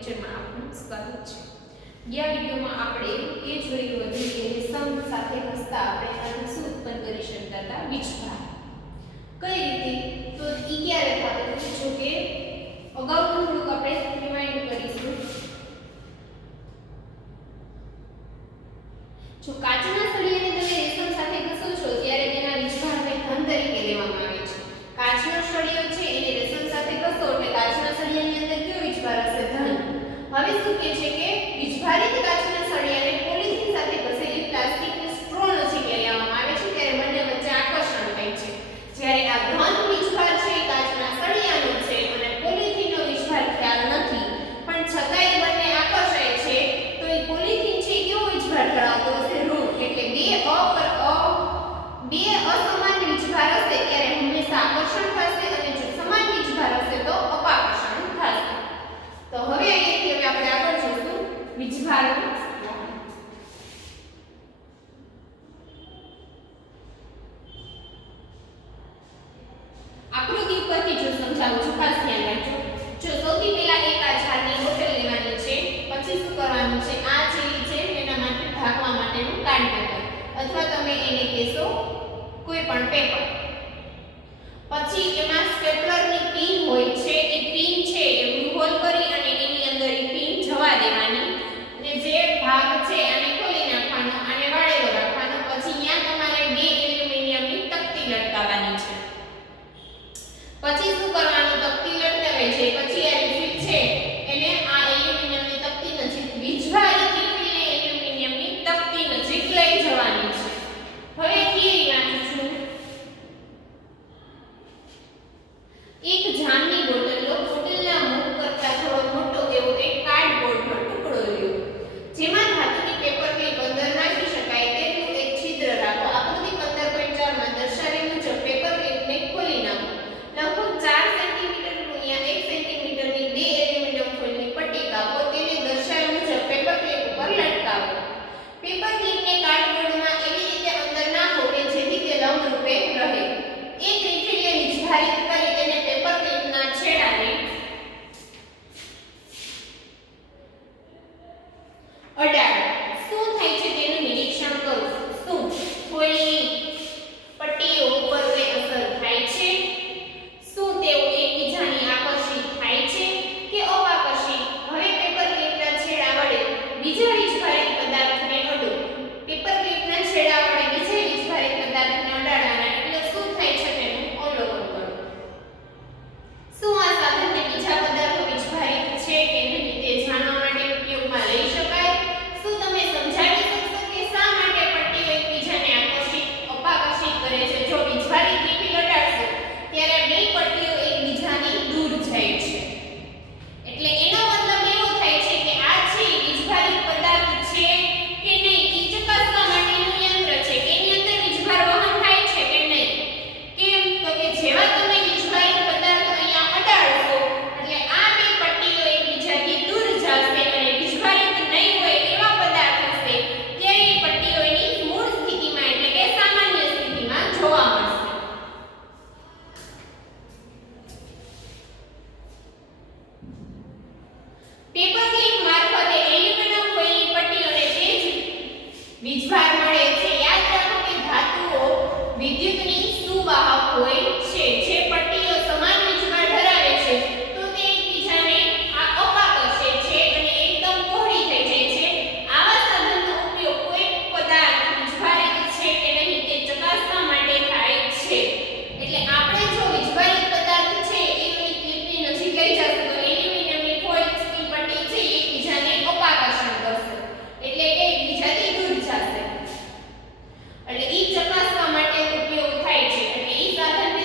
લેક્ચરમાં આપનું સ્વાગત છે। ગયા વિડિયોમાં આપણે એ જોયું હતું કે રેશમ સાથે ઘસતા આપણે આનું શું ઉત્પન્ન કરી શકતા હતા, વીજભાર। કઈ રીતે તો ઈ ક્યારે થતું હતું, જો કે અગાઉનું થોડુંક આપણે રિમાઇન્ડ કરીશું। જો કાચના સળિયાને તમે રેશમ સાથે ઘસો છો ત્યારે તેના વીજભારને ધન તરીકે લેવામાં આવે છે। કાચનો સળિયો છે એને રેશમ સાથે ઘસો એટલે કાચના સળિયાની અંદર કયો વીજભાર હશે, ધન। હવે શું કહે છે કે વીજભારિત કાચના સળિયાને પોલિથીન સાથે ઘસેલી પ્લાસ્ટિકની સ્ટ્રો નજીક લઈ આવવામાં આવે છે ત્યારે બંને વચ્ચે આકર્ષણ થાય છે। જ્યારે આ ધન વીજભાર છે એ કાચના સળિયાનો છે અને પોલિથીનનો વીજભાર ખ્યાલ નથી, પણ છતાંય બંને આકર્ષાય છે તો એ પોલિથીન છે કેવો વીજભાર ધરાવતો હશે, ઋણ। એટલે બે અસમાન વીજભાર હશે ત્યારે હંમેશા આકર્ષણ થશે અને જો સમાન વીજભાર હશે તો અપાકર્ષણ થશે। તો હવે અહીંથી આપણે આગળ જોઈશું વીજભારનું આકૃતિ ઉપરથી જો સમજાવું છું, ખાસ ધ્યાન રાખજો। જો સૌથી પહેલા એક આ ઝાડની બોટલ લેવાની છે, પછી શું કરવાનું છે, આ ચીલી છે એના માટે ઢાંકવા માટેનું કાર્ડ પેપર અથવા તમે એને કહેશો કોઈ પણ પેપર। પછી એમાં સ્ટેપલરની પિન હોય છે, એ પિન છે એ હોલ કરી અને એની અંદર એ પિન જવા દેવાની અને જે ભાગ છે આને ખોલી નાખવાનો અને વાળેલો રાખવાનો। પછી અહીંયા તમારે બે એલ્યુમિનિયમની તકતી લટકાવવાની છે। પછી શું કરવાનું, તકતી લટકાવે છે પછી આ રિફિલ છે એને આ એલ્યુમિનિયમની તકતી નજીક વીજભારિત રિફિલને એલ્યુમિનિયમની તકતી નજીક લઈ જવાની છે। હવે થિયરી વાંચું છું। એક જામની બોટલ લો, બોટલના મુખ કરતા થોડો મોટો એવો એક કાર્ડબોર્ડનો ટુકડો લ્યો, જેમાં ધાતુની પેપર ક્લિપ અંદર નાખી શકાય તેટલું એક છિદ્ર રાખો। આકૃતિ 15.4 માં દર્શાવ્યા મુજબ પેપર ક્લિપને ખોલી નાખો। લગભગ 4 સેન્ટીમીટર ગુણ્યા 1 સેન્ટીમીટરની બે એલ્યુમિનિયમ ફોઇલની પટ્ટી કાપો, તેને દર્શાવ્યા મુજબ પેપર ક્લિપ ઉપર લટકાવો। પેપર ક્લિપને કાર્ડબોર્ડમાં એવી રીતે અંદર નાખો કે જેથી તે લંબરૂપે રહે। એક રિફિલને વીજભારિત કરી તેને પેપર ક્લિપના છેડાને અડાડો। શું થાય છે તેનું નિરીક્ષણ કરો। શું ફોઇલની પટ્ટીઓ ઉપર કોઈ અસર થાય છે? શું તેઓ એકબીજાની આકર્ષિત થાય છે કે અપાકર્ષિત? હવે પેપર ક્લિપના છેડા વડે બીજા વીજભારિત પદાર્થને અડો। પેપર ક્લિપના છેડા વડે બીજા વીજભારિત પદાર્થને અડાડવાના એટલે શું થાય છે તેનું અવલોકન કરો। શું આ સાધનને બીજા પદાર્થો વીજભારિત છે કે નહીં તે જાણવા માટે ઉપયોગમાં લઈ શકાય? શું તમે સમજાવી શકશો કે શા માટે પટ્ટીઓ એકબીજાને આકર્ષિત અપાકર્ષિત કરે છે? જો વીજભારિત રિફિલ અડાડશો ત્યારે બે પટ્ટીઓ એકબીજાની દૂર જાય છે, એટલે એનો મતલબ એવો થાય છે કે આ છે વીજભારિત પદાર્થ છે કે નહીં એ ચકાસવા માટેનું યંત્ર છે કે એની અંદર વીજભાર વહન થાય છે કે નહીં। કેમ તો કે જેવા તમે વીજભારિત પદાર્થ અહીંયા અડાડશો એટલે આ બે પટ્ટીઓ એકબીજાથી દૂર જશે અને વીજભારિત નહીં હોય એવા પદાર્થ હશે ત્યારે એ પટ્ટીઓ એની મૂળ સ્થિતિમાં એટલે કે સામાન્ય સ્થિતિમાં જોવા મળશે। પેપર ક્લિપ મારફતે એલ્યુમિનિયમ ફોઇલની પટ્ટીઓને તે જ વીજભાર મળે છે। યાદ રાખો કે ધાતુઓ વિદ્યુતની સુવાહક હોય છે। જે પટ્ટીઓ સમાન વીજભાર ધરાવે છે તો તે એકબીજાને અપાકર્ષે છે અને એકદમ પહોળી થઈ જાય છે। આવા સાધનનો ઉપયોગ કોઈ પદાર્થ વીજભારિત છે કે નહીં તે ચકાસવા માટે થાય છે। એટલે આપણે જો વીજભારિત પદાર્થ છે એની ક્લિપની નજીક લઈ જશું તો એલ્યુમિનિયમની ફોઇલની પટ્ટી છે એકબીજાને અપાકર્ષણ કરશે એટલે કે એકબીજાથી દૂર જશે। એટલે ઈ ચકાસવા માટે ઉપયોગ થાય છે। એટલે ઈ સાધનને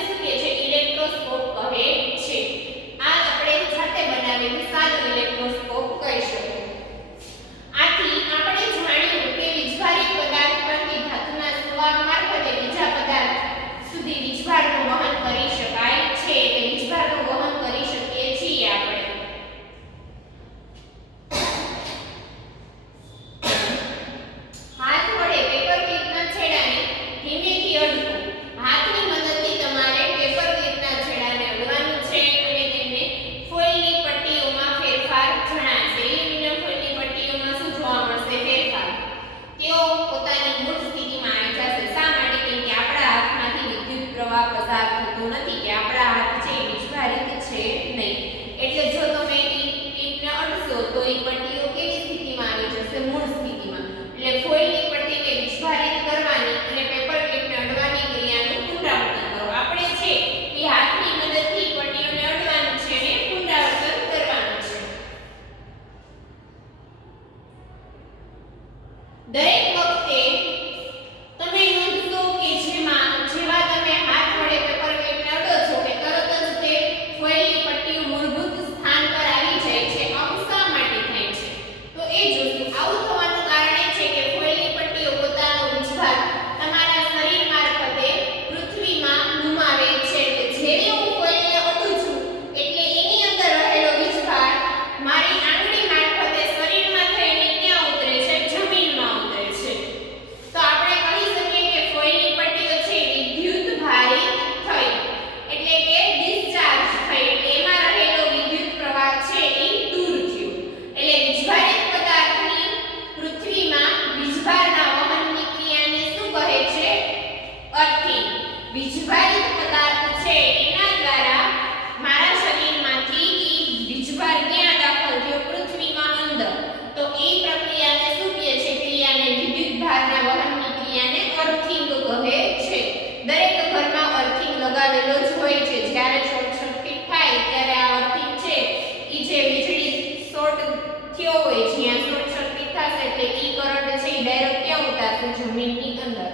જમીનની અંદર.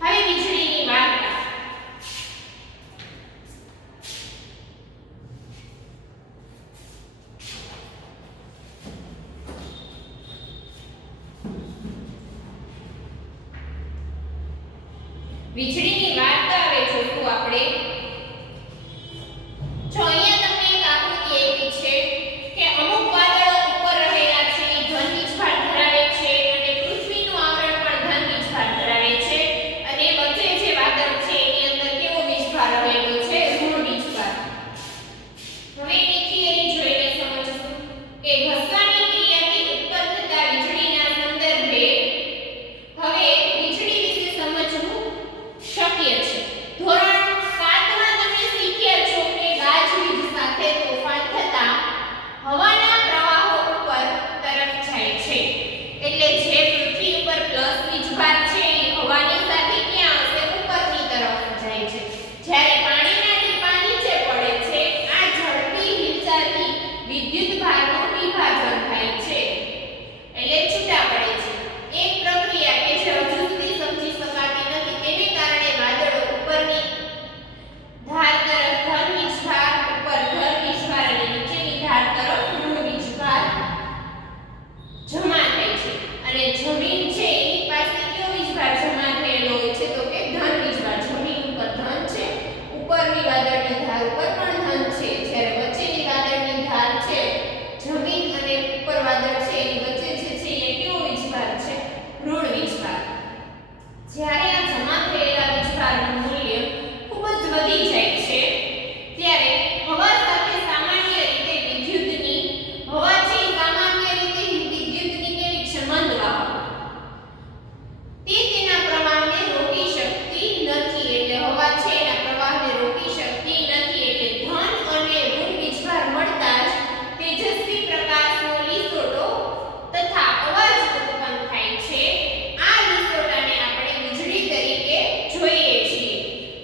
હવે વીજળીની વાર્તા. વીજળીની વાર્તા હવે જોશું આપણે. જો અહીંયા તમને એક આકૃતિ આપી છે કે અમુક વાદળો ઉપર રહેલા છે એ ધન વીજભાર ધરાવે છે અને પૃથ્વીનું આવરણ પણ ધન વીજભાર ધરાવે છે અને વચ્ચે જે વાદળ છે એની અંદર કેવો વીજભાર રહેલો છે? ઋણ વીજભાર. હવે એની થિયરી જોઈને સમજશું કે ઘસવાની ક્રિયાથી ઉત્પન્ન થતા વીજળીના સંદર્ભે હવે વીજળી વિશે સમજવું શક્ય છે. ધોરણ 7 માં તમે શીખ્યા છો કે ગાજવીજ સાથે તોફાન થતા હવાના પ્રવાહો ઉપર તરફ જાય છે. એટલે જે પૃથ્વી ઉપર પ્લસ વીજભાર છે એ હવાની સાથે ક્યાં હશે? ઉપરની તરફ જાય છે. જ્યારે પાણીના ટીપાં નીચે પડે છે આ ઝડપી હિલચાલથી વિદ્યુત ભારનું વિભાજન થાય છે એટલે છૂટા પડે છે. એક પ્રક્રિયા કે જે હજુ સુધી સમજી શકાતી નથી તેને કારણે વાદળો ઉપરની ધાર તરફ ધન વીજભાર, ઉપર ધન વીજભાર અને નીચેની ધાર તરફ ઋણ વીજભાર જમા થાય છે. અને જમીન છે એની પાસે કયો વીજભાર જમા થયેલો હોય છે? તો કે ધન વીજભાર. જમીન ઉપર ધન છે, ઉપરની વાદળની ધાર ઉપર પણ ધન છે, જ્યારે વચ્ચેની વાદળની ધાર છે જમીન અને ઉપર વાદળ છે એની વચ્ચે જે છે એ કેવો વીજભાર છે? ઋણ વીજભાર. જ્યારે આ જમા થયેલા વીજભારનું મૂલ્ય ખૂબ જ વધી જાય છે ત્યારે હવા સાથે સામાન્ય રીતે વિદ્યુતની હવા છે એ સામાન્ય રીતે વિદ્યુતની કેવી છે? મંદ વાહક. તે તેના પ્રવાહને રોકી શકતી નથી. એટલે હવા છે એના પ્રવાહને રોકી શકતી નથી. એટલે ધન અને ઋણ વીજભાર મળતા જ તેજસ્વી પ્રકાશનો લીસોટો તથા અવાજ ઉત્પન્ન થાય છે. આ લીસોટાને આપણે વીજળી તરીકે જોઈએ છીએ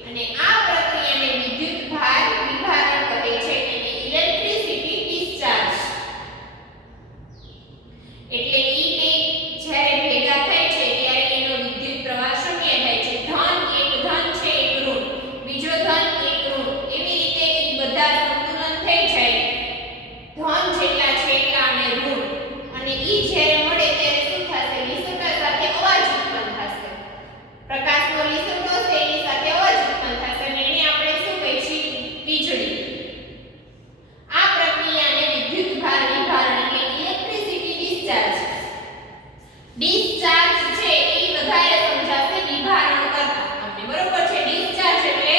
અને આ પ્રક્રિયાને વિદ્યુત ભાર વિભારણ કહે છે અને ઇલેક્ટ્રિસિટી ડિસ્ચાર્જ. એટલે ઈ બે જ્યારે ભેગા થાય છે ત્યારે એનો વિદ્યુત પ્રવાહ શૂન્ય થાય છે. ધન એક ધન છે, એક ઋણ, બીજો ધન એક ઋણ, એવી રીતે ઈ બધા સંતુલન થઈ જાય. ધન જેટલા છે એટલા અને ઋણ, અને ઈ જ્યારે મળે ત્યારે શું થશે? લીસોટા સાથે અવાજ ઉત્પન્ન થશે. પ્રકાશનો લીસોટો છે એની સાથે અવાજ ઉત્પન્ન થશે અને એને આપણે શું કહીશું? વીજળી. આ પ્રક્રિયાને વિદ્યુત ભાર વિભારણ એટલે ઇલેક્ટ્રિસિટી ડિસ્ચાર્જ. ડિસ્ચાર્જ છે એ વધારે સમજાશે વિભારણ કરતા તમને, બરોબર છે? ડિસ્ચાર્જ એટલે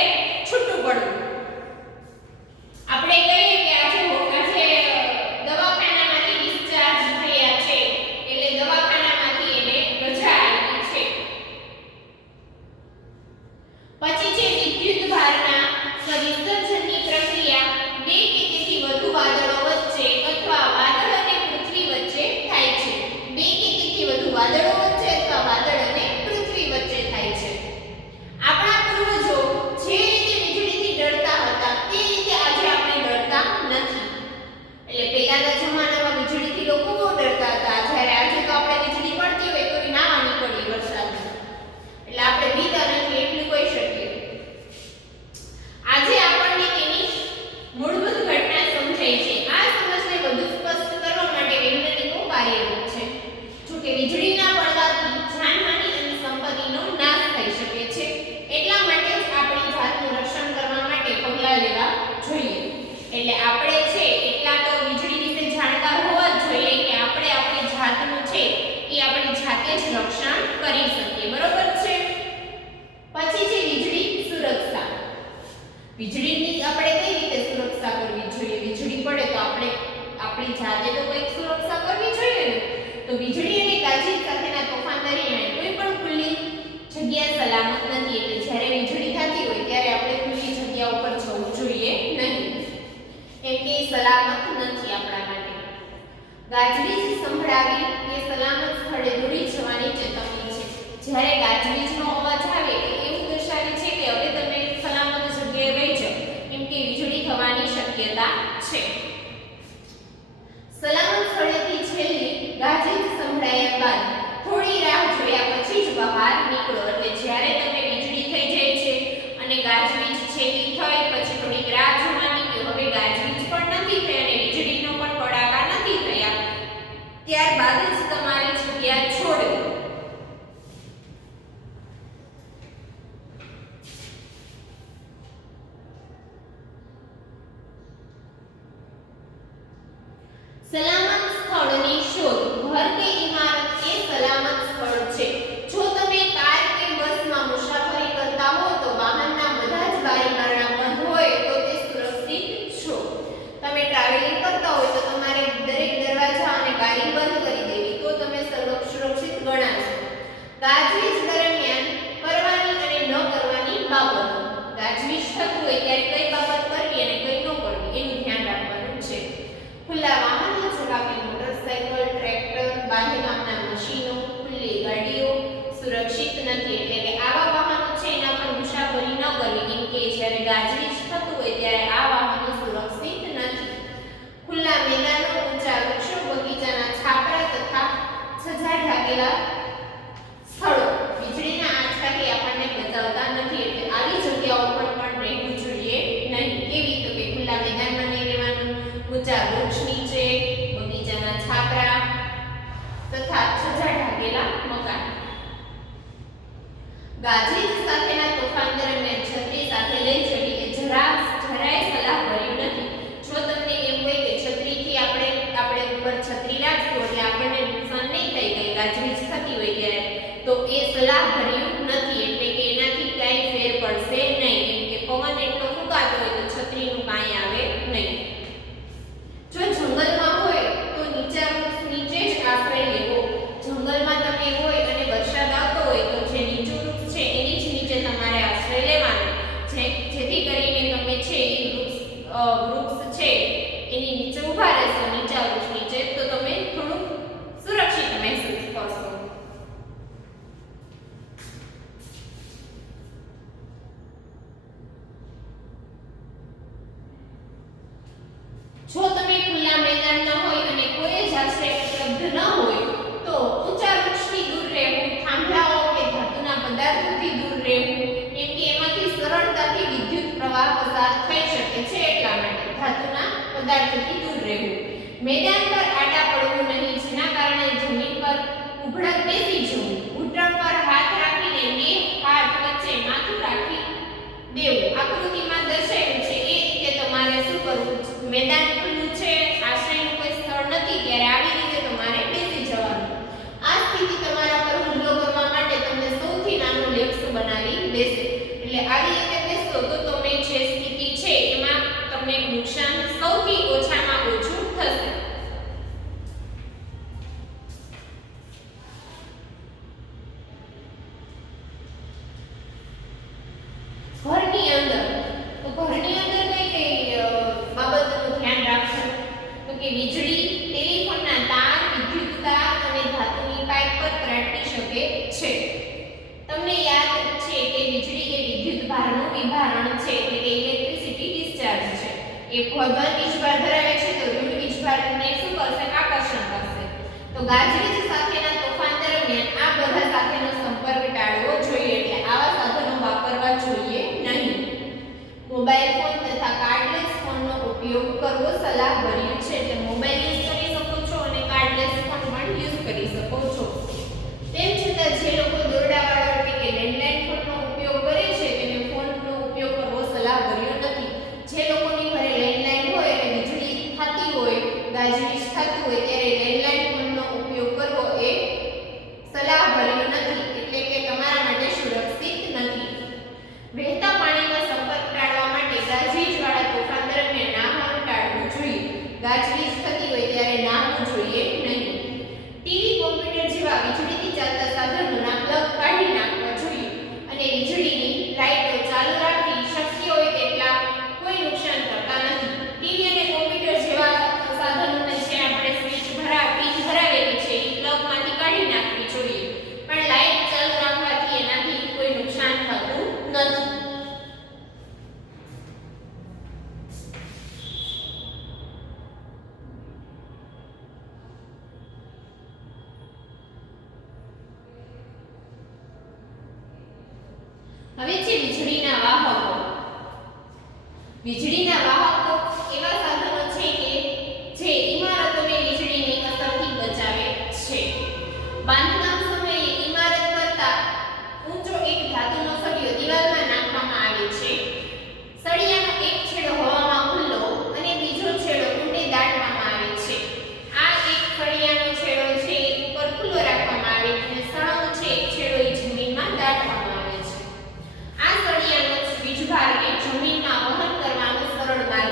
છૂટું પડવું. આપણે કહીએ કે આજે દવાખાનામાંથી ડિસ્ચાર્જ થયા છે એટલે દવાખાનામાંથી એને રજા આપી છે. પછી છે વિદ્યુત ભારના વિસર્જનની પ્રક્રિયા બે કે તેથી વધુ વાદળો વચ્ચે અથવા વાદળ અને પૃથ્વી વચ્ચે થાય છે. બે કે તેથી વધુ વાદળો વચ્ચે અથવા વાદળ અને પૃથ્વી વચ્ચે થાય છે. આપણા પૂર્વજો જે રીતે વીજળીથી ડરતા હતા તે રીતે આજે આપણે ડરતા નથી. એટલે પહેલાના જમાનામાં વીજળીથી લોકો બહુ ડરતા હતા, જ્યારે આજે તો આપણે વીજળી પડતી હોય તો નાવા નીકળીએ વરસાદમાં, એટલે આપણે બીતા નથી એટલું કહી શકીએ. આજે આપણને તેની મૂળભૂત ઘટના સમજાય છે. આ સમજને વધુ સ્પષ્ટ કરવા માટે વૈજ્ઞાનિકો કાર્યરત છે. જો કે વીજળીના પડવાથી જાનહાનિ અને સંપત્તિનો નાશ થઈ શકે છે, એટલા માટે જ આપણી જાતનું રક્ષણ કરવા માટે પગલાં લેવા જોઈએ. એટલે આપણે છે એટલા તો વીજળી વિશે જાણકાર હોવા જ જોઈએ કે આપણે આપણી જાતનું છે એ આપણી જાતે જ રક્ષણ કરી શકીએ, બરોબર છે? પછી છે વીજળી સુરક્ષા. વીજળીની આપણે કઈ રીતે સુરક્ષા કરવી જોઈએ? વીજળી પડે તો આપણે આપણી જાતે તો કંઈક સુરક્ષા કરવી જોઈએ ને. તો વીજળી અને ગાજવીજ સાથેના તોફાન દરમિયાન કોઈ પણ ખુલ્લી જગ્યા સલામત નથી. એટલે જ્યારે વીજળી થતી હોય ત્યારે આપણે ખુલ્લી જગ્યા ઉપર જવું જોઈએ નહીં, કેમ કે એ સલામત નથી આપણા માટે. ગાજવીજ સંભળાવી એ સલામત સ્થળે દોડી જવાની ચેતવણી છે. જ્યારે ગાજવીજનો અવાજ આવે એ એવું દર્શાવે છે કે હવે તમે સલામત જગ્યાએ વહી જાઓ, કેમ કે વીજળી થવાની શક્યતા છે. સલામત સ્થળેથી છેલ્લી ગાજવીજ સંભળાયા બાદ થોડી રાહ જોયા પછી જ બહાર થતું હોય ત્યારે કઈ બાબત કરવી અને કઈ ન કરવી એનું ધ્યાન રાખવાનું છે. ખુલ્લા વાહનો ચલાવવી, મોટરસાયકલ, ટ્રેક્ટર, બાંધકામના મશીનો, ખુલ્લી ગાડીઓ સુરક્ષિત નથી. એટલે કે આવા વાહનો છે એના પર મુસાફરી ન કરવી, કેમ કે જ્યારે ગાજવીજ થતું હોય ત્યારે આ વાહનો સુરક્ષિત નથી. ખુલ્લા મેદાનો, ઊંચા વૃક્ષો, બગીચાના છાપરા તથા સજા ઢાકેલા સ્થળો વીજળીના આંચકાથી આપણને બચાવતા નથી. એટલે આવી જગ્યાઓ પર પણ રહેવું જોઈએ નહીં. કેવી? તો કે ખુલ્લા મેદાનમાં નહીં રહેવાનું, ઊંચા વૃક્ષ નીચે, બગીચાના છાપરા તથા સજા ઢાકેલા મકાન. ગાજવીજ સાથેના તોફાન દરમિયાન છત્રી સાથે લઈ જવી એ જરાય સલાહભર્યું નથી. જો તમને એમ હોય કે છત્રીથી આપણે ઉપર છત્રી રાખશું એટલે આપણને નુકસાન નહીં થાય, કઈ ગાજવીજ થતી હોય ત્યારે, તો એ સલાહભર્યું નથી. એટલે કે એનાથી કાંઈ ફેર પડશે નહીં, કેમ કે પવન એટલો ફૂંકાતો હોય તો છત્રીનું કાંઈ આવે નહીં. જો જંગલમાં હોય તો નીચે જ આશ્રય લેવો. જંગલમાં તમે હોય અને વરસાદ આવતો હોય તો જે નીચું વૃક્ષ છે એની જ નીચે તમારે આશ્રય લેવાનો, જેથી કરીને તમે છે એ વૃક્ષ છે એની નીચે ઊભા રહેશો, નીચા વૃક્ષ નીચે, તો તમે થોડું સુરક્ષિત મહેસૂસ કરશો. જો તમે ખુલ્લા મેદાનમાં હોય અને કોઈ જ આશ્રય ઉપલબ્ધ ન હોય તો ઊંચા વૃક્ષથી દૂર રહેવું, થાંભલાઓ કે ધાતુના પદાર્થોથી દૂર રહેવું, કેમ કે એમાંથી સરળતાથી વિદ્યુત પ્રવાહ પસાર થઈ શકે છે, એટલા માટે ધાતુના પદાર્થોથી દૂર રહેવું. મેદાન પર આડા પડવું નહીં, જેના કારણે જમીન પર ઉભળક બેસી જવું. ઘૂંટણ પર હાથ રાખીને બે હાથ વચ્ચે માથું રાખી દેવું. આકૃતિમાં દર્શાવ્યું છે એ રીતે તમારે શું કરવું? મેદાન ખુલ્લું છે, આશ્રયનું કોઈ સ્થળ નથી, ત્યારે આવી રીતે તમારે બેસી જવાનું. આ સ્થિતિ તમારા પર હુમલો કરવા માટે તમને સૌથી નાનું લક્ષ્ય બનાવી દેશે. એટલે આવી રીતે બેસો તો તમે જે સ્થિતિ છે એમાં તમને નુકસાન સૌથી ઓછામાં ઓછું થશે. ઘરની અંદર, તો ઘરની અંદર કઈ બાબતનું ધ્યાન રાખવું? તો કે વીજળી, ટેલિફોનના તાર, વિદ્યુત તાર અને ધાતુની પાઇપ પર ત્રાટકી શકે છે. તમને યાદ છે કે વીજળી એ વિદ્યુત ભારનું વિભારણ છે, એટલે કે ઇલેક્ટ્રિસિટી ડિસ્ચાર્જ છે. એ ધન વીજભાર ધરાવે છે તો ઋણ વીજભારને શું કરશે? આકર્ષણ કરશે. તો ગાજવીજ સાથેના તોફાન દરમિયાન આ બધા સાથેનો સંપર્ક ટાળવો જોઈએ, એટલે આવા સાધનો વાપરવા જોઈએ નહીં. મોબાઈલ ફોન તથા કાર્ડલેસ ફોનનો ઉપયોગ કરવો સલાહભર્યું છે. એટલે મોબાઈલ યુઝ કરી શકો છો અને કાર્ડલેસ ફોન પણ યુઝ કરી શકો છો. તેમ છતાં જે લોકો દોરડાવાળો એટલે કે લેન્ડલાઇન ફોનનો ઉપયોગ કરે છે તેને ફોનનો ઉપયોગ કરવો સલાહભર્યો નથી. જે લોકોની ઘરે લેન્ડલાઇન હોય અને વીજળી થતી હોય, ગાજવીજ થતું હોય ત્યારે લેન્ડલાઇન ફોનનો ઉપયોગ કરવો એ સલાહભર્યો નથી, એટલે કે તમારા માટે સુરક્ષિત નથી. વહેતા પાણીનો સંપર્ક ટાળવા માટે ગાજવીજવાળા તોફાન દરમિયાન નાહવાનું ટાળવું જોઈએ. ગાજવીજ થતી હોય ત્યારે નાહવું જોઈએ નહીં. ટીવી, કોમ્પ્યુટર જેવા વીજળીથી ચાલતા સાધનોના પ્લગ કાઢી નાખવા જોઈએ અને વીજળીની લાઇટો ચાલુ રાખી શક્ય હોય તેટલા કોઈ નુકસાન કરતા નથી. ટીવી અને કોમ્પ્યુટર જેવા સાધનોને જે આપણે સ્વિચ ભરાવેલી છે એ પ્લગમાંથી કાઢી નાખવી જોઈએ, પણ લાઇટ ચાલુ રાખવાથી એનાથી કોઈ નુકસાન થતું નથી. હવે છે વીજળીના વાહકો. વીજળીના વાહકો એવા સાધનો છે કે જે ઇમારતોને વીજળીની અસરથી બચાવે છે. બાંધકામ સમયે ઇમારત કરતા ઊંચો એક ધાતુનો સળિયો દિવાલમાં નાખવામાં આવે છે. સળિયાનો એક છેડો હવામાં ખુલ્લો અને બીજો છેડો ઊંડે દાટવામાં આવે છે. આ એક સળિયાનો છેડો છે ઉપર ખુલ્લો રાખવામાં આવે અને સળંગ છે એક છેડો એ જમીનમાં દાટવામાં આવે છે. આ સળિયાનો વીજભારને જમીનમાં વહન કરવાનો સરળ માર્ગ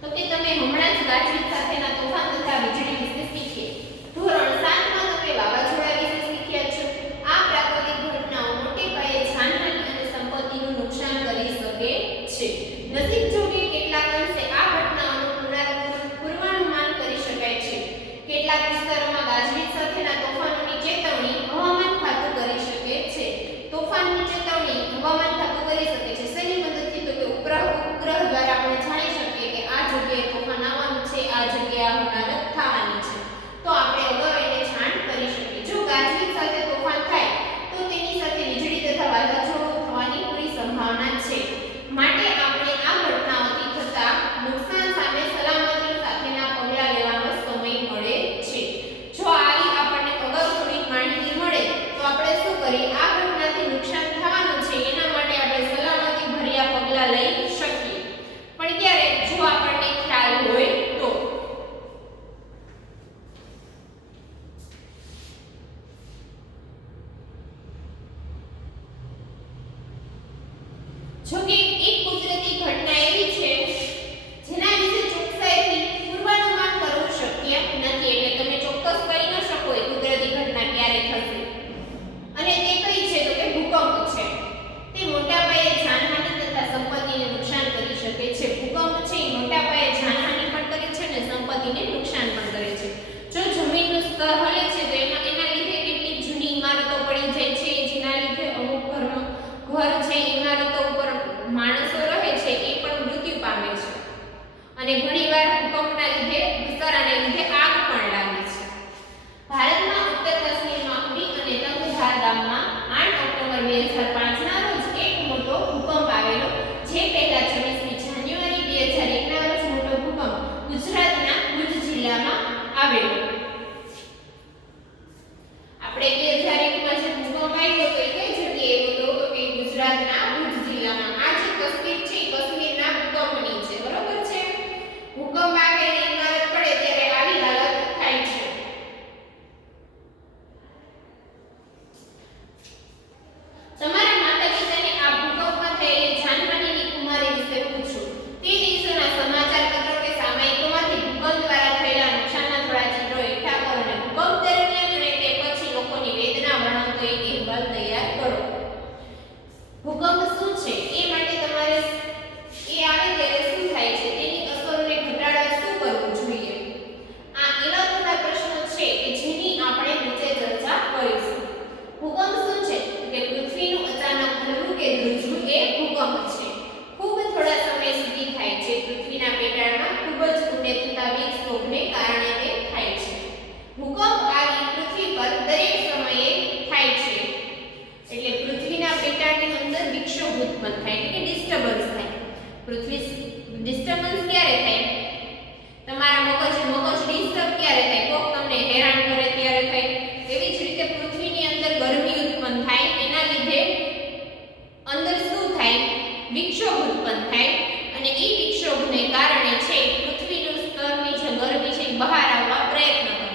તો કે તમે હમણાં જ ગાજવીજ સાથેના તોફાન તથા વીજળી વિશે શીખ્યા. ધોરણ 7 માં તમે વાવાઝોડા વિશે શીખ્યા છો. આ પ્રાકૃતિક ઘટનાઓ મોટે પાયે જાનહાનિ અને સંપત્તિનું નુકસાન કરી શકે છે. નજીક જોકે કેટલાક અંશે આ ઘટનાઓનું પૂર્વાનુમાન કરી શકાય છે. કેટલાક વિસ્તારોમાં ગાજવીજ સાથેના તોફાનોની ચેતવણી હવામાન ખાતું કરી શકે છે. તોફાનની ચેતવણી હવામાન ખાતું કરી શકે છે. શેની મદદથી? તો કે ઉપગ્રહ દ્વારા આપણે જાણી શકીએ કે આ જગ્યાએ તોફાન આવવાનું છે, આ જગ્યાએ હોનારત થવાની છે. તો આપણે અગાઉ એને જાણ કરી શકીએ. જો ગાજવીજ સાથે તોફાન થાય તો તેની સાથે વીજળી તથા વાવાઝોડું થવાની પૂરી સંભાવના છે. માટે આપણે આ ઘટનાઓથી થતા નુકસાન સામે સલામતી સાથેના પગલાં લેવાનો સમય મળે છે. જો આવી આપણને અગાઉ થોડી માહિતી મળે તો આપણે શું કરીએ? આ ઘટનાથી નુકસાન થવાનું છે એના માટે આપણે સલામતી ભર્યા પગલાં લઈ શકીએ. પણ ક્યારે? જો આપણને ખ્યાલ હોય તો. જો કે એક કુદરતી ઘટના એવી છે જેના વિશે ચોકસાઈથી પૂર્વાનુમાન કરવું શક્ય નથી. એટલે તમે ચોક્કસ કહી ન શકો એ કુદરતી ઘટના ક્યારે થશે. અને તે કઈ છે? તો કે ભૂકંપ છે. તે મોટા પાયે જાનહાનિ તથા સંપત્તિને નુકસાન કરી શકે છે. ભૂકંપ છે એ મોટા પાયે જાનહાનિ પણ કરે છે અને સંપત્તિને નુકસાન પણ કરે છે. જો જમીનનું સ્તર હલે છે તો એના લીધે કેટલીક જૂની ઇમારતો પડી જાય છે, જેના લીધે અમુક ઘર છે, ઇમારતો ઉપર માણસો રહે છે એ પણ મૃત્યુ પામે છે. અને ઘણીવાર ભૂકંપના લીધે વિસ્તારને લીધે આગ પણ લાગે છે. ભારતમાં ઉત્તર કાશ્મીરમાં ઉરી અને તંગધાર ગામમાં 8 ઓક્ટોબર 2005 ના રોજ એક મોટો ભૂકંપ આવેલો. જે પહેલા 26મી જાન્યુઆરી 2001 ના રોજ મોટો ભૂકંપ ગુજરાતના ભુજ જિલ્લામાં આવેલો. આપણે 2001 માં જે ભૂકંપ આવ્યો તો એ કઈ જગ્યાએ હતો? તો કે ગુજરાતના ભુજ જિલ્લામાં. આ જે તસવીર છે કાશ્મીરના ભૂકંપની છે. બરોબર છે? ભૂકંપ આવે અને ઇમારત પડે ત્યારે આવી હાલત થાય છે. તમારા માતા-પિતાને આ ભૂકંપમાં થયેલી જાનહાનિની કુમારી વિશે પૂછો. તે દિવસોના સમાચાર પત્રો કે સામયિકોમાંથી ભૂકંપ દ્વારા થયેલા નુકસાનના થોડા ચિત્રો એકઠા કરો અને ભૂકંપ દરમિયાન અને તે પછી લોકોની વેદના વર્ણવતો એક અહેવાલ તૈયાર કરો. ભૂકંપ શું છે એ માટે તમારે એ આવે ત્યારે શું થાય છે તેની અસરોને ઘટાડવા શું કરવું જોઈએ? આ એવા થોડા પ્રશ્નો છે કે જેની આપણે નીચે ચર્ચા કરીશું. ભૂકંપ શું છે? કે પૃથ્વીનું અચાનક હલવું કે ધ્રુજવું એ ભૂકંપ છે. ખૂબ થોડા સમય સુધી થાય છે. પૃથ્વીના પેટાળમાં ખૂબ જ ઊંડે થતા વિક્ષોભને કારણે તે થાય છે. ભૂકંપ આવી પૃથ્વી પર દરેક સમયે થાય છે. એટલે પૃથ્વીના પેટાળની અંદર વિક્ષોભ ઉત્પન્ન થાય એટલે કે ડિસ્ટર્બન્સ થાય. પૃથ્વી ડિસ્ટર્બન્સ ક્યારે થાય? તમારા મગજ ડિસ્ટર્બ ક્યારે થાય? કોક તમને હેરાન કરે ત્યારે થાય. એવી જ રીતે પૃથ્વીની અંદર ગરમી ઉત્પન્ન થાય એના લીધે અંદર શું થાય? વિક્ષોભ ઉત્પન્ન થાય અને એ વિક્ષોભને કારણે છે પૃથ્વીનું સ્તરની જે ગરમી છે એ બહાર આવવા પ્રયત્ન કરે,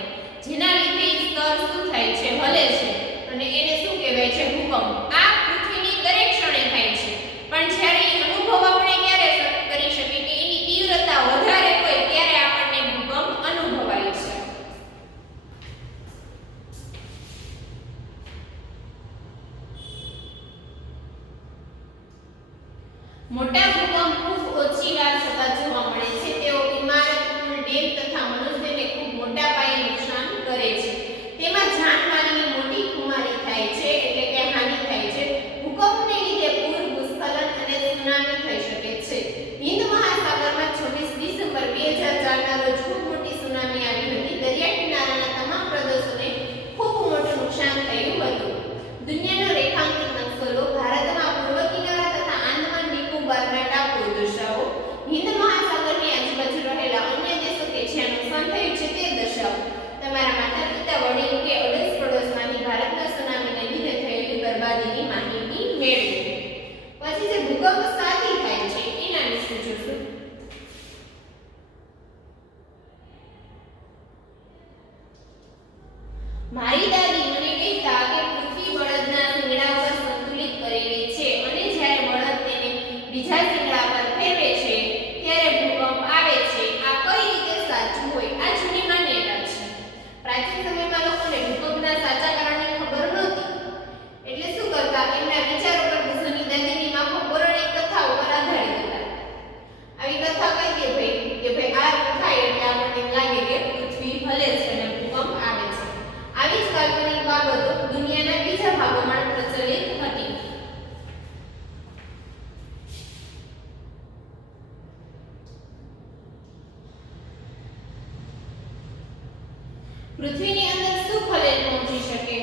જેના લીધે એ સ્તર શું થાય છે? હલે છે અને એને શું કહેવાય છે? ભૂકંપ. આ પૃથ્વીની દરેક ક્ષણે થાય છે. પણ જ્યારે એ અનુભવ આપણે ક્યારે કરી શકીએ કે એની તીવ્રતા વધારે હોય ત્યારે આપણને ભૂકંપ અનુભવાય છે. મોટા ભૂકંપ ખૂબ ઓછી વાર થતા જોવા મળે છે. તેઓ ઇમારત, પુલ, ડેમ તથા મનુષ્યને ખૂબ મોટા પાયે નુકસાન કરે છે. તેમાં જાનમાલની મોટી ખુમારી થાય છે એટલે કે હાનિ થાય છે. ભૂકંપને લીધે પૂર, ભૂસ્ખલન અને સુનામી થઈ શકે છે. હિન્દ મહાસાગરમાં 26 ડિસેમ્બર 2004 ના રોજ ખૂબ મોટી સુનામી આવી હતી. દરિયા કિનારાના તમામ પ્રદેશોને ખૂબ મોટું નુકસાન થયું હતું. દુનિયાનો રેખાંકિત નકશો લો. ભારતમાં પૂર્વ કિનારા તથા આંદામાન નિકોબારના ટાપુઓ દર્શાવો. હિન્દ મહાસાગરની આજુબાજુ રહેલા અન્ય દેશો કે જ્યાં નુકસાન થયું છે તે દર્શાવો. તમારા માતા-પિતા, વડીલો કે અડોશ પડોશમાંથી ભારતના સુનામીને લીધે થયેલી બરબાદીની માહિતી મેળવો. પછી જે ભૂકંપ સાથી થાય છે એના વિશે જોશું. મારી દાદી મને કહેતા કે પૃથ્વી બળદના શિંગડા પર સંતુલિત કરેલી છે અને જ્યારે બળદ તેને બીજા શિંગડા પર ફેરવે છે ત્યારે ભૂકંપ આવે છે. પૃથ્વીની અંદર શું ખલેલ પહોંચી શકે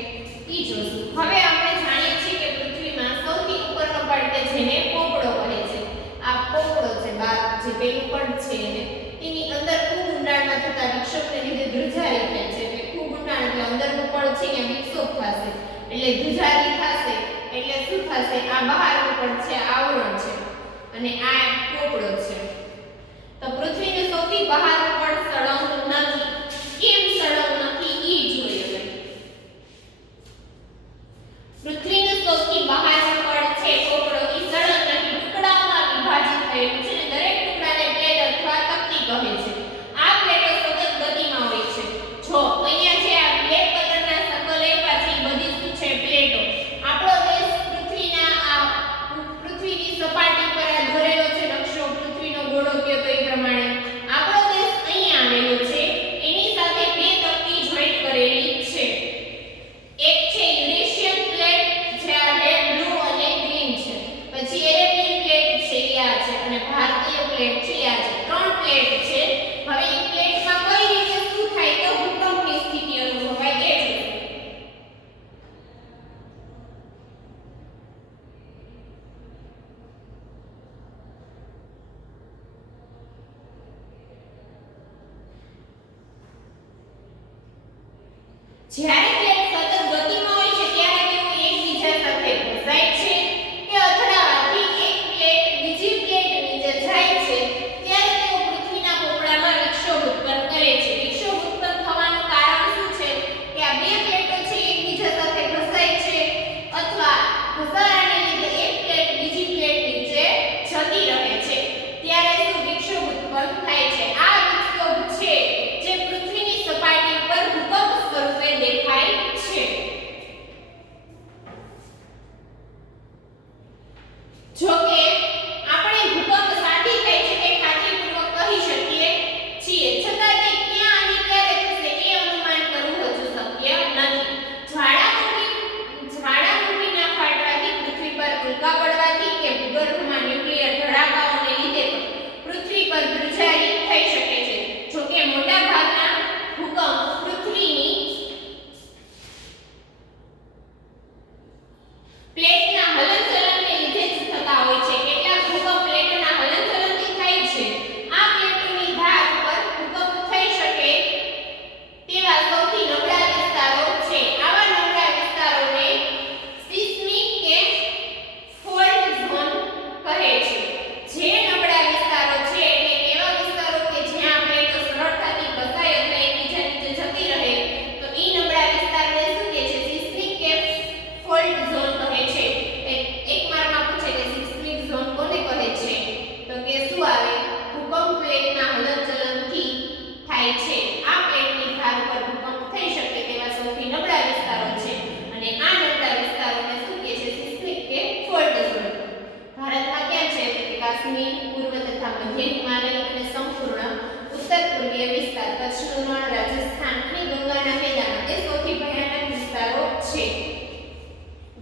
ઈ જોશું. હવે આપણે જાણીએ છીએ કે પૃથ્વીમાં સૌથી ઉપરનો પડ કે જેને પોપડો કહે છે, આ પોપડો છે બાર જે પેલું પડ છે એને તેની અંદર ખૂબ ઊંડાણમાં થતા વિક્ષોભને લીધે ધ્રુજારી થાય છે. એટલે ખૂબ ઊંડાણ એટલે અંદરનું પડ છે ત્યાં વિક્ષોભ થશે એટલે ધ્રુજારી થશે એટલે શું થશે, આ બહારનું પડ છે આવરણ છે અને આ પોપડો છે. તો પૃથ્વીનું સૌથી બહારનું પડ સળંગ નથી. કેમ સળંગ નથી ઈ જોઈએ. પૃથ્વીનું સૌથી બહારનું પડ છે પોપડો ઈ સળંગ નથી, ટુકડાઓમાં વિભાજિત થયેલું છે અને દરેક ટુકડાને પ્લેટ અથવા તકતી કહે છે. આ પ્લેટો સતત ગતિમાં હોય છે. જો અહીંયા જે આ બ્લેક કલરના સર્કલ આપ્યા છે એ બધી શું છે પ્લેટો. આપણો દેશ પૃથ્વીની સપાટી પર આ દોરેલો છે નકશો, પૃથ્વીનો ગોળો કયો તો એ પ્રમાણે આપણો દેશ અહીંયા આવેલો છે. એની સાથે બે તકતી જોઈન્ટ કરેલી છે. એક છે યુરેશિયન પ્લેટ જે આ રેડ, બ્લુ અને ગ્રીન છે. પછી એરેબિયન પ્લેટ છે આ છે અને ભારતીય પ્લેટ છે આ છે. ત્રણ પ્લેટ છે. હવે એ પ્લેટમાં કઈ રીતે શું થાય તો ભૂકંપની સ્થિતિ અનુભવાય એ છે. જ્યારે પ્લેટ સતત ગતિમાં હોય છે ત્યારે તેઓ એકબીજા સાથે ઘસાય છે કે અથડાવાથી એક પ્લેટ બીજી પ્લેટ નીચે જાય છે ત્યારે તેઓ પૃથ્વીના પોપડામાં વિક્ષોભ ઉત્પન્ન કરે છે. વિક્ષોભ ઉત્પન્ન થવાનું કારણ શું છે કે આ બે પ્લેટો છે એકબીજા સાથે ઘસાય છે અથવા ઘસારાને લીધે એક પ્લેટ બીજી પ્લેટ નીચે જતી રહે છે ત્યારે શું વિક્ષોભ ઉત્પન્ન થાય છે. આ વિક્ષોભ છે જે પૃથ્વીની સપાટી પર ભૂકંપ સ્વરૂપે દેખાય છે. જો કે આપણે ભૂકંપ સાથી થાય છે તે ખાતરીપૂર્વક કહી શકીએ છીએ, છતાં તે ક્યાં અને ક્યારે થશે એ અનુમાન કરવું હજુ શક્ય નથી. જ્વાળામુખીના ફાટવાથી, પૃથ્વી પર ઉલ્કા પડવાથી કે ભૂગર્ભમાં ન્યુક્લિયર ધડાકાઓને લીધે પૃથ્વી પર ધ્રુજારી થઈ શકે છે. જો કે મોટા ભાગના ભૂકંપ પૃથ્વીની પ્લેટના હલનચલનને લીધે જ થતા હોય છે. કેટલાક ભૂકંપ પ્લેટોના હલનચલનથી થાય છે. આ પ્લેટોની ધાર ઉપર ભૂકંપ થઈ શકે તેવા સૌથી નબળા વિસ્તારો છે. આવા નબળા વિસ્તારોને સિસ્મિક કે ફોલ્ટ ઝોન કહે છે. જે નબળા વિસ્તારો છે એટલે એવા વિસ્તારો કે જ્યાં પ્લેટો સરળતાથી ઘસાય અથવા એકબીજા નીચે જતી રહે તો ઈ નબળા વિસ્તારને શું કહે છે સિસ્મિક કે ફોલ્ટ ઝોન કહે છે. એક માર્કમાં પૂછે કે સિસ્મિક ઝોન કોને કહે છે તો કે શું આવે ભૂકંપ પ્લેટના હલનચલનથી થાય છે. આ પ્લેટની ધાર ઉપર ભૂકંપ થઈ શકે તેવા સૌથી નબળા વિસ્તારો છે અને આ નબળા વિસ્તારોને શું કહે છે સિસ્મિક કે ફોલ્ટ ઝોન. ભારતમાં ક્યાં છે તો કે કાશ્મીર, પૂર્વ તથા મધ્ય હિમાલય અને સંપૂર્ણ ઉત્તર પૂર્વીય વિસ્તાર, કચ્છનું રણ, રાજસ્થાન અને ગંગાના મેદાનો એ સૌથી ભયાનક વિસ્તારો છે.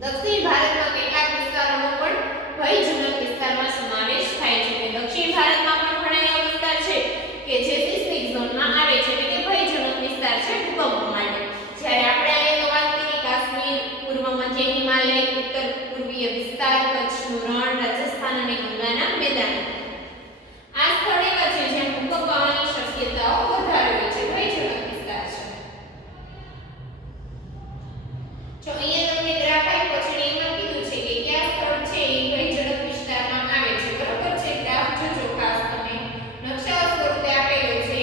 દક્ષિણ ભારતમાં કેટલાક વિસ્તારોનો પણ ભયજનક વિસ્તારમાં સમાવેશ થાય છે. દક્ષિણ ભારતમાં પણ ઘણા એવા વિસ્તાર છે કે જે સિસ્મિક ઝોનમાં આવે છે એટલે કે ભયજનક વિસ્તાર છે ભૂકંપ માટે. જ્યારે આપણે અહીંયા વાત કરી કાશ્મીર, પૂર્વ મધ્ય હિમાલય, ઉત્તર પૂર્વીય વિસ્તાર, કચ્છનું રણ, રાજસ્થાન અને ગંગાના મેદાનો. આ સ્થળ એવા છે જ્યાં ભૂકંપ આવવાની શક્યતાઓ વધારે હોય છે, ભયજનક વિસ્તાર છે. જો અહીંયા તમને ગ્રાફ આપ્યો છે એમાં કીધું છે કે કયા સ્થળ છે એ ભયજનક વિસ્તારમાં આવે છે. બરોબર છે. ગ્રાફ જોજો ખાસ તમે નકશા સ્વરૂપે આપેલો છે.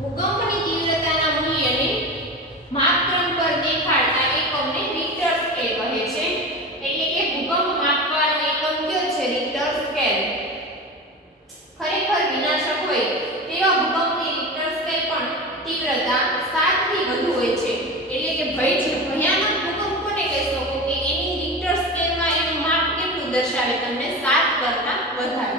ભૂકંપની તીવ્રતાના મૂલ્યને માપક્રમ પર દેખાડતા એકમને રિક્ટર સ્કેલ કહે છે. એટલે કે ભૂકંપ માપવાનો એકમ કયો છે રિક્ટર સ્કેલ. ખરેખર વિનાશક હોય તેવા ભૂકંપની રિક્ટર સ્કેલ પણ તીવ્રતા 7 થી વધુ હોય છે. એટલે કે ભયાનક ભૂકંપ કોને કહેશો કે એની રિક્ટર સ્કેલમાં એનું માપ કેટલું દર્શાવે તમને 7 કરતા વધારે.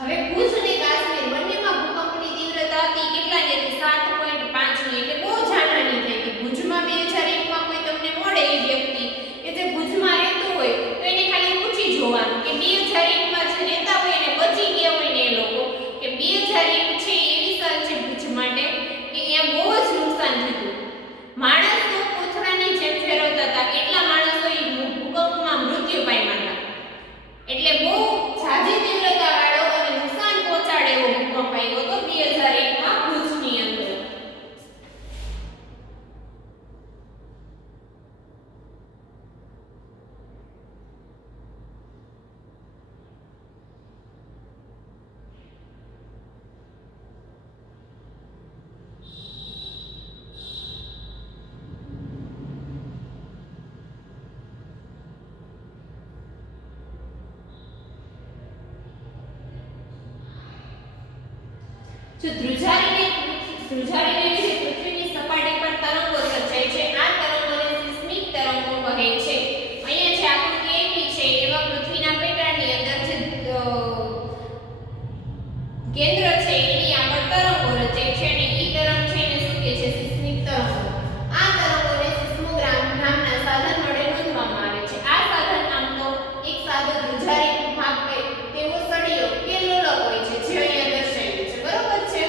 હવે ભુજ અને કાશ્મીર બંનેમાં ભૂકંપની તીવ્રતા હતી કેટલાની હતી 7.5 ની એટલે બહુ જાનાની થઈ ગઈ. ભુજમાં 2001 માં કોઈ તમને મળે એ વ્યક્તિ કે જે ભુજમાં રહેતું હોય તો એને ખાલી પૂછી જોવાનું કે 2001 માં જે રહેતા હોય એને બચી ગયા હોય ને એ લોકો કે 2001 છે એવી સાલ છે ભુજ માટે જો ધ્રુજારીને લીધે પૃથ્વીની સપાટી પર તરંગો સર્જાય છે. આ તરંગોને સિસ્મિક તરંગો કહે છે. અહીંયા જે આકૃતિ આપી છે એમાં પૃથ્વીના પેટાળની અંદર જે કેન્દ્ર છે એની આગળ તરંગો રચાય છે અને ઈ તરંગ છે એને શું કહે છે? સિસ્મિક તરંગો. આ તરંગોને સિસ્મોગ્રામ નામના સાધન વડે નોંધવામાં આવે છે. આ સાધન આમ તો એક સાદો ધ્રુજારી માપે તેવો સળિયો કે લોલક હોય છે, જે અહીંયા દર્શાવ્યું છે. બરોબર છે?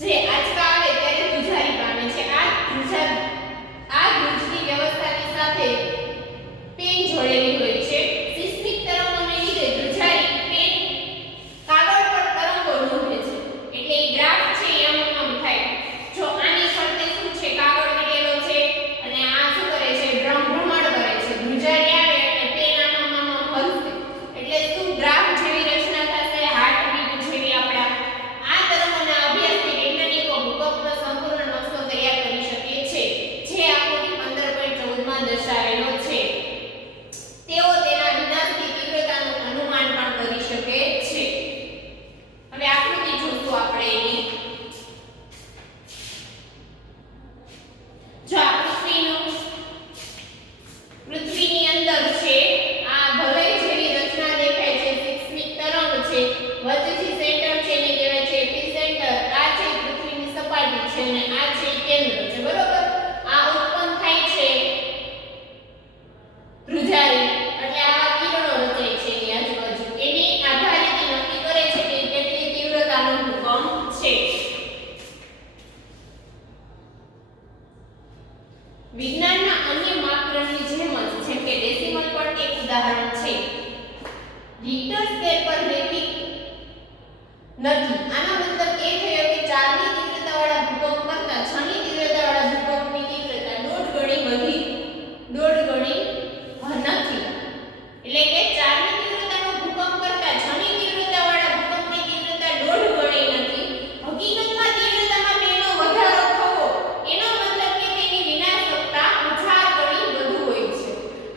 જે આંચકા આવે ત્યારે ધ્રુજારી પામે છે. આ ધ્રુજની વ્યવસ્થાની સાથે પેન જોડેલી હોય છે. સિસ્મિક તરંગોને લીધે ધ્રુજારી પેન કાગળ પર તરંગો નોંધે છે. એટલે એ ગ્રાફ છે આમ આમ થાય. જો આની ફરતે શું છે? કાગળ વીટેલો છે અને આ શું કરે છે? ભ્રમણ કરે છે. ધ્રુજારી આવે એટલે પેન આમ આમ હલશે. એટલે શું ગ્રાફ જેવી રચના થશે, હાર્ટ બીટ જેવી. આપણા આ તરંગોના અભ્યાસથી વૈજ્ઞાનિકો ભૂકંપનો સંપૂર્ણ નકશો તૈયાર કરી શકે છે, જે આકૃતિ 15.14 માં દર્શાવેલો છે. તેઓ તેના વિનાશની તીવ્રતાનું અનુમાન પણ કરી શકે છે. હવે આકૃતિ જોશું આપણે એની. જો આ પૃથ્વીની અંદર છે, આ વલય જેવી રચના દેખાય છે, સિસ્મિક તરંગ છે. વચ્ચેથી સેન્ટર છે એને કહેવાય છે એપિસેન્ટર. આ છે પૃથ્વીની સપાટી છે અને આ છે કેન્દ્ર છે. બરોબર? આ ઉત્પન્ન થાય છે ધ્રુજારી એટલે આ કિરણો રચાય છે એની આજુબાજુ. એની આધારિત નક્કી કરે છે કે કેટલી તીવ્રતાનો ભૂકંપ છે. વિજ્ઞાનના અન્ય માપદંડની જેમ જ, જેમ કે ડેસિમલ પણ એક ઉદાહરણ છે. રિક્ટર સ્કેલ પર રૈખિક નથી. આનો મતલબ એ થયો કે 4 ની તીવ્રતાવાળા ભૂકંપ કરતા 6 ની તીવ્રતાવાળા ભૂકંપની તીવ્રતા 1.5 ગણી નથી. એટલે કે 4 ની તીવ્રતાનો ભૂકંપ કરતા 6 ની તીવ્રતાવાળા ભૂકંપની તીવ્રતા 1.5 ગણી નથી. હકીકતમાં તીવ્રતામાં તેનો વધારો થવો એનો મતલબ કે તેની વિનાશકતા 1000 ગણી વધુ હોય છે.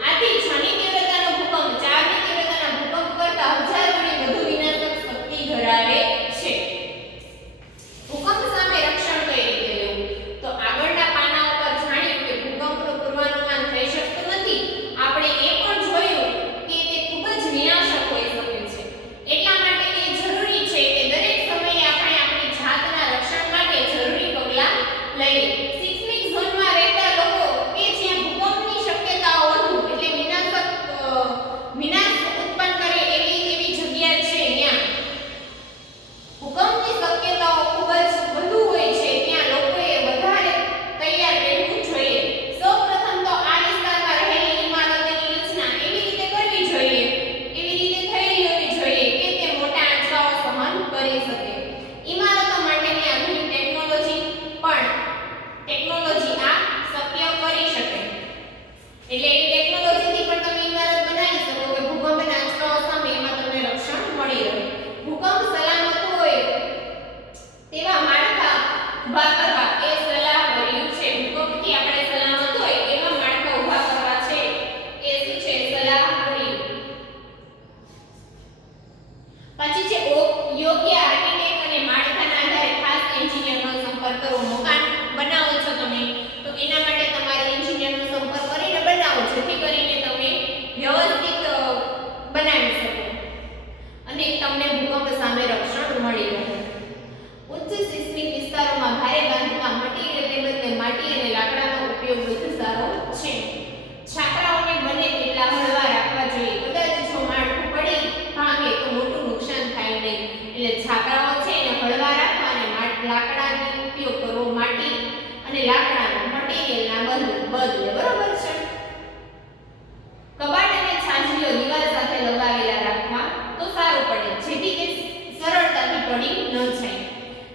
આથી 6 ની તીવ્રતાનો ભૂકંપ 4 ની તીવ્રતાના ભૂકંપ કરતા 1000 ગણી વધુ વિનાશક શક્તિ ધરાવે છે. ભૂકંપ સામે રક્ષણ કઈ રીતે લેવું? તો આગળના પાના ઉપર જાણ્યું કે ભૂકંપનું પૂર્વાનુમાન થઈ શકતું નથી. આપણે એ પણ જોયું કે તે ખૂબ જ વિનાશક હોઈ શકે છે. એટલા માટે એ જરૂરી છે કે દરેક સમયે આપણે આપણી જાતના રક્ષણ માટે જરૂરી પગલાં લઈએ. સિસ્મિક ઝોનમાં રહેતા લોકો કે જ્યાં ભૂકંપની શક્યતાઓ વધુ એટલે વિનાશ ઉત્પન્ન કરે એવી જગ્યા છે, ત્યાં ભૂકંપની શક્યતાઓ ખૂબ જ વધુ હોય છે, ત્યાં લોકોએ વધારે તૈયાર રહેવું જોઈએ. સૌપ્રથમ તો આ વિસ્તારમાં રહેલી ઇમારતોની રચના એવી રીતે કરવી જોઈએ, એવી રીતે થયેલી હોવી જોઈએ કે તે મોટા આંચકાઓ સહન કરી શકે. ઇમારતો માટેની આધુનિક ટેકનોલોજી આ શક્ય કરી શકે. એટલે એવી ટેકનોલોજીથી પણ તમે ઇમારત બનાવી શકો કે ભૂકંપના આંચકાઓ સામે એમાં તમને રક્ષણ મળી રહે. ભૂકંપ સલામત હોય તેવા માળખા ઊભા કરવા એ સલાહ કર્યું છે. ભૂકંપથી આપણે સલામત હોય એવા માળખા ઊભા કરવા છે એ શું છે? સલાહ કર્યું. પછી છે યોગ્ય આર્કિટેક્ટ અને માળખાના આધારે ખાસ એન્જિનિયરનો સંપર્ક કરો. મકાન બનાવો છો તમે તો એના માટે તમારે એન્જિનિયરનો સંપર્ક કરીને બનાવો, જેથી કરીને તમે વ્યવસ્થિત બનાવી શકો અને તમને ભૂકંપ સામે રક્ષણ મળી રહે. ઉચ્ચ સિસ્મિક વિસ્તારોમાં ભારે બાંધકામ મટીરીયલ બદલે માટી અને લાકડાનો ઉપયોગ વધુ સારો છે. છાપરાઓને બને તેટલા હળવા રાખવા જોઈએ. કદાચ જો માળખું પડી ભાંગે તો મોટું નુકસાન થાય નહીં. એટલે છાપરાઓ છે એને હળવા રાખવા અને લાકડાનો ઉપયોગ કરવો, માટી અને લાકડાનો મટીરીયલના બદલે. બરોબર છે? કબાટ અને છાજલીઓ દિવાલ સાથે લગાવેલા રાખવા તો સારું પડે, જેથી તે સરળતાથી પડી ન જાય.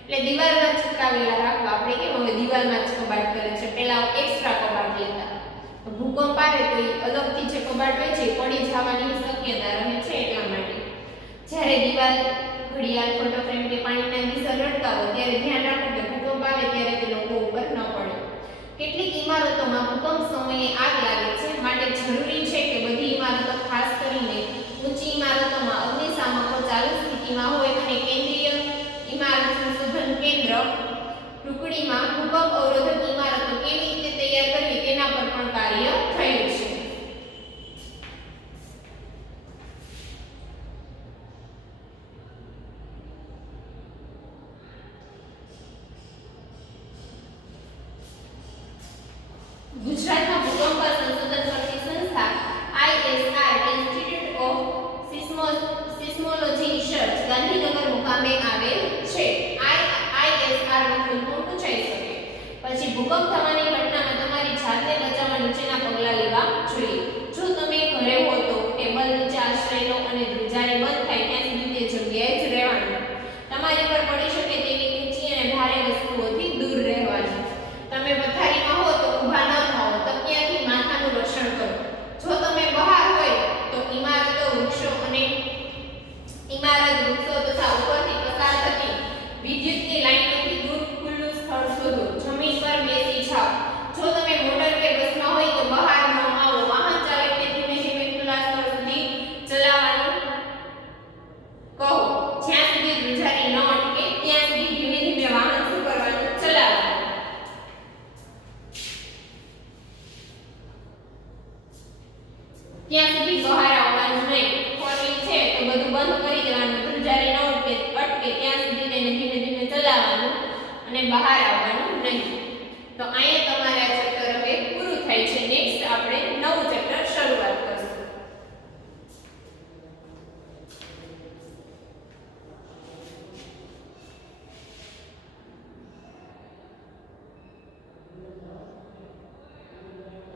એટલે દિવાલમાં ચિપકાવેલા રાખવા. આપણે કેમ હવે દિવાલમાં જ કબાટ કરે છે, પહેલા એક્સ્ટ્રા કબાટ લેતા. ભૂકંપ આવે તો અલગથી જે કબાટ હોય છે પડી જવાની શક્યતા રહે છે. એટલા માટે જ્યારે દિવાલ, ઘડિયાળ, ફોટો ફ્રેમ કે પાણીના નિસર લટકાવો ત્યારે ધ્યાન રાખો કે ભૂકંપ આવે ત્યારે તે લોકો ઉપર ન પડે. કેટલીક ઇમારતોમાં ભૂકંપ સમયે આગ લાગે છે, માટે જરૂરી છે કે બધી ઇમારતો, ખાસ કરીને ઊંચી ઇમારતોમાં અગ્નિશામકો ચાલુ સ્થિતિમાં હોય અને કેન્દ્રીય ઇમારત ટિપ્પણીમાં ભૂકંપ અવરોધક ઇમારતો કેવી રીતે તૈયાર કરવી તેના પર પણ કાર્ય થયું છે. ગુજરાતમાં ભૂકંપ પર સંશોધન કરતી સંસ્થા ISR institute of seismology research Gandhinagar મુકામે આવેલ છે. ISR નું ફૂલ ફોર્મ પૂછાઈ શકે. પછી ભૂકંપ થવાની ઘટનામાં તમારી જાતને બચાવવા નીચેના પગલાં લેવા જોઈએ. જો તમે ઘરે હો તો ટેબલ નીચે આશ્રય લો અને ધ્રુજારી બંધ થાય ત્યાં સુધી તે જગ્યાએ જ રહેવાનું. તમારી પર પડી શકે તેવી ઊંચી અને ભારે વસ્તુઓથી દૂર રહેવાનું. તમે પથારીમાં હો તો ઊભા ન થાઓ, તકિયાથી માથાનું રક્ષણ કરો. જો તમે બહાર હોય તો વૃક્ષો તથા ઉપરથી પસાર થતી વિદ્યુતની લાઈનોથી દૂર ખુલ્લું સ્થળ શોધો. જમીન પર બેસી જાઓ. જો તમે મોટર કે બસમાં હોય તો બહાર ન આવો. વાહન ચાલકને ધીમે ધીમે ખુલ્લા સ્થળ સુધી ચલાવવાનું કહો. જ્યાં સુધી ધ્રુજારી ન અટકે ત્યાં સુધી ધીમે ધીમે વાહન શું કરવાનું? ચલાવવાનું. ત્યાં સુધી બહાર આવવાનું નહીં. ફોર વ્હીલ છે તો બધું બંધ કરી દેવાનું. ધ્રુજારી ન અટકે ત્યાં સુધી તેને ધીમે ધીમે ચલાવવાનું અને બહાર આવવાનું નહીં. તો અહીંયા તમારા ચેપ્ટર હવે પૂરું થાય છે. નેક્સ્ટ આપણે